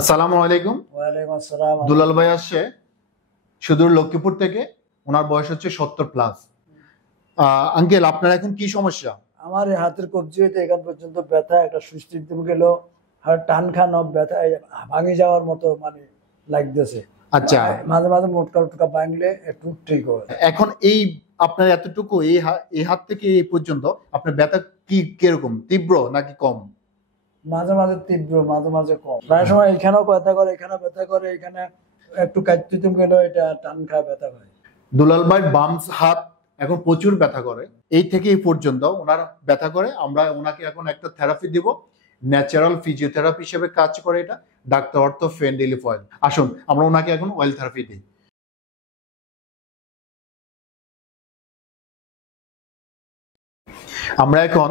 আসসালামু আলাইকুম। ওয়ালাইকুম আসসালাম। দুলাল ভাই আসছে সুদূর লক্ষ্মীপুর থেকে। ওনার বয়স হচ্ছে 70+। আঙ্কেল, আপনার এখন কি সমস্যা? আমার এই হাতের কবজি হইতে এখান পর্যন্ত ব্যথা, একটা সুস্থির দিকে গেল, আর টান খান ব্যথা, ভাঙে যাওয়ার মতো মানে লাগতেছে। আচ্ছা, মাঝে মাঝে মোটকা টোটকা ভাঙলে একটু ঠিক হয়। এখন এই আপনার এতটুকু এই হাত থেকে এই পর্যন্ত আপনার ব্যথা কি কিরকম, তীব্র নাকি কম? মাঝে মাঝে তীব্র, মাঝে মাঝে কম। প্রায় সময় এখানেও ব্যথা করে, এখানে ব্যথা করে, এখানে একটু কাটতে গেলেও এটা টান খায়, ব্যথা হয়। দুলাল ভাই বাম হাত এখন প্রচুর ব্যথা করে, এই থেকে এই পর্যন্ত ওনার ব্যথা করে। আমরা ওনাকে এখন একটা থেরাপি দিব, ন্যাচারাল ফিজিওথেরাপি হিসেবে কাজ করে এটা, ডাক্তার অর্থ ফেনডিলিভ অয়েল। আসুন আমরা ওনাকে এখন অয়েল থেরাপি দিই। আমরা এখন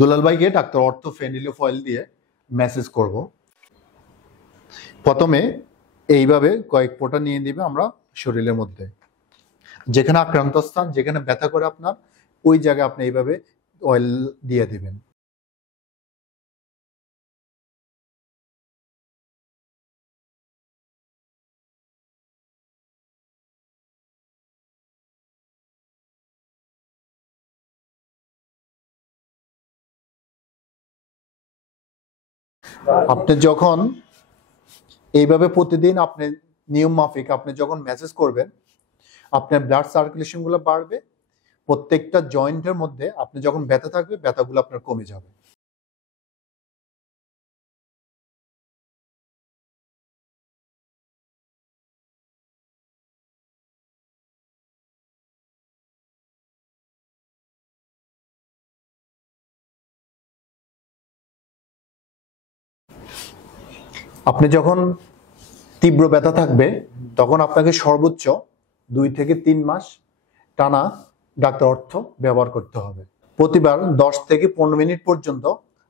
দুলাল ভাইকে ডাক্তার অর্থ ফেনডিলিভ অয়েল দিয়ে মেসেজ করব। প্রথমে এইভাবে কয়েক ফোঁটা নিয়ে দিবে আমরা শরীরের মধ্যে, যেখানে আক্রান্ত স্থান, যেখানে ব্যথা করে আপনার, ওই জায়গায় আপনি এইভাবে অয়েল দিয়ে দিবেন। আপনি যখন এইভাবে প্রতিদিন আপনি নিয়ম মাফিক আপনি যখন মেসেজ করবেন, আপনার ব্লাড সার্কুলেশন গুলো বাড়বে, প্রত্যেকটা জয়েন্টের মধ্যে আপনি যখন ব্যথা থাকবে ব্যথাগুলো আপনার কমে যাবে। আপনি যখন তীব্র ব্যথা থাকবে তখন আপনাকে সর্বোচ্চ 2 থেকে 3 মাস টানা ডাক্তার অর্থ ব্যবহার করতে হবে। প্রতিবার 10 থেকে 15 মিনিট পর্যন্ত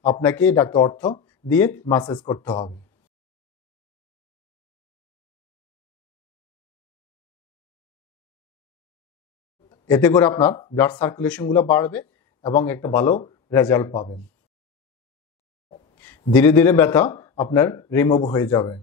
আপনাকে ডাক্তার অর্থ দিয়ে মাসাজ করতে হবে। এতে করে আপনার ব্লাড সার্কুলেশন গুলো বাড়বে এবং একটা ভালো রেজাল্ট পাবেন। ধীরে ধীরে ব্যথা আপনার রিমুভ হয়ে যাবে।